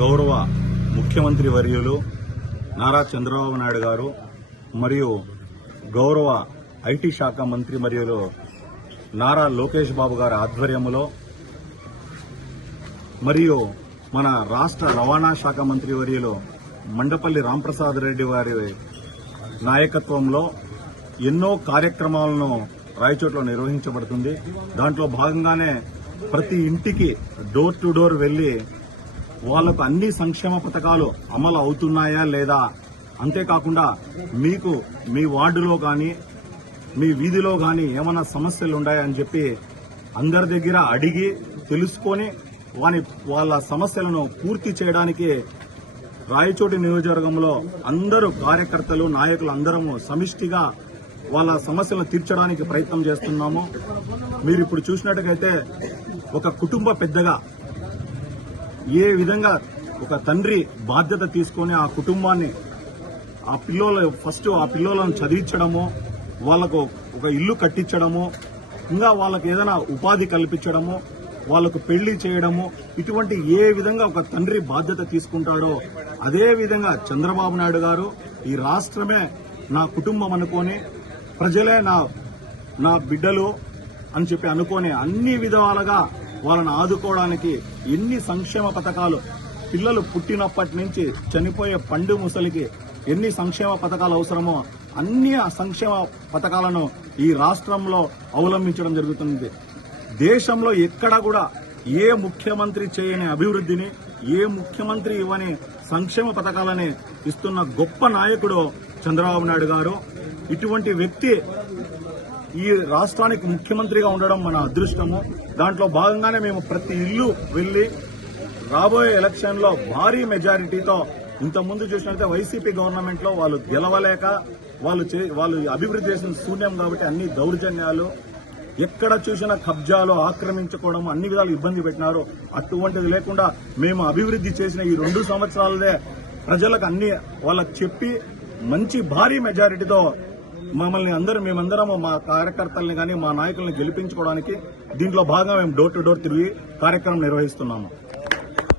గౌరవ ముఖ్యమంత్రి వర్యులు నారా చంద్రబాబు నాయుడు గారు మరియు గౌరవ ఐటీ శాఖ మంత్రి మరియు నారా లోకేష్ బాబు గారి ఆధ్వర్యంలో మరియు మన రాష్ట్ర రవాణా శాఖ మంత్రి వర్యులు మండపల్లి రాంప్రసాద్ రెడ్డి వారి నాయకత్వంలో ఎన్నో కార్యక్రమాలను రాయచోట్లో నిర్వహించబడుతుంది. దాంట్లో భాగంగానే ప్రతి ఇంటికి డోర్ టు డోర్ వెళ్లి వాళ్లకు అన్ని సంక్షేమ పథకాలు అమలు అవుతున్నాయా లేదా, అంతేకాకుండా మీకు మీ వార్డులో కానీ మీ వీధిలో కానీ ఏమైనా సమస్యలు ఉన్నాయని చెప్పి అందరి దగ్గర అడిగి తెలుసుకొని వాళ్ళ సమస్యలను పూర్తి చేయడానికి రాయచోటి నియోజకవర్గంలో అందరూ కార్యకర్తలు నాయకులు అందరము సమిష్టిగా వాళ్ళ సమస్యలను తీర్చడానికి ప్రయత్నం చేస్తున్నాము. మీరు ఇప్పుడు చూసినట్టుగైతే ఒక కుటుంబ పెద్దగా ఏ విధంగా ఒక తండ్రి బాధ్యత తీసుకొని ఆ కుటుంబాన్ని ఆ పిల్లలను చదివించడము, వాళ్లకు ఒక ఇల్లు కట్టించడము, ఇంకా వాళ్ళకి ఏదైనా ఉపాధి కల్పించడము, వాళ్లకు పెళ్లి చేయడము, ఇటువంటి ఏ విధంగా ఒక తండ్రి బాధ్యత తీసుకుంటాడో అదే విధంగా చంద్రబాబు నాయుడు గారు ఈ రాష్ట్రమే నా కుటుంబం అనుకొని, ప్రజలే నా బిడ్డలు అని చెప్పి అనుకొని అన్ని విధాలుగా వాళ్ళని ఆదుకోవడానికి ఎన్ని సంక్షేమ పథకాలు, పిల్లలు పుట్టినప్పటి నుంచి చనిపోయే పండు ముసలికి ఎన్ని సంక్షేమ పథకాలు అవసరమో అన్ని సంక్షేమ పథకాలను ఈ రాష్ట్రంలో అవలంబించడం జరుగుతుంది. దేశంలో ఎక్కడా కూడా ఏ ముఖ్యమంత్రి చేయని అభివృద్ధిని, ఏ ముఖ్యమంత్రి ఇవ్వని సంక్షేమ పథకాలని ఇస్తున్న గొప్ప నాయకుడు చంద్రబాబు నాయుడు గారు. ఇటువంటి వ్యక్తి ఈ రాష్ట్రానికి ముఖ్యమంత్రిగా ఉండడం మన అదృష్టము. దాంట్లో భాగంగానే మేము ప్రతి ఇల్లు వెళ్లి రాబోయే ఎలక్షన్ లో భారీ మెజారిటీతో, ఇంతకుముందు చూసినట్లయితే వైసీపీ గవర్నమెంట్ లో వాళ్ళు గెలవలేక వాళ్ళు అభివృద్ధి చేసిన శూన్యం కాబట్టి అన్ని దౌర్జన్యాలు, ఎక్కడ చూసినా కబ్జాలు, ఆక్రమించుకోవడం, అన్ని విధాలు ఇబ్బంది పెట్టినారు. అటువంటిది లేకుండా మేము అభివృద్ధి చేసిన ఈ 2 సంవత్సరాలదే ప్రజలకు అన్ని వాళ్ళకి చెప్పి మంచి భారీ మెజారిటీతో మేమందరము మా కార్యకర్తల్ని కానీ మా నాయకుల్ని గెలిపించుకోవడానికి దీంట్లో భాగంగా మేము డోర్ టు డోర్ తిరిగి కార్యక్రమం నిర్వహిస్తున్నాము.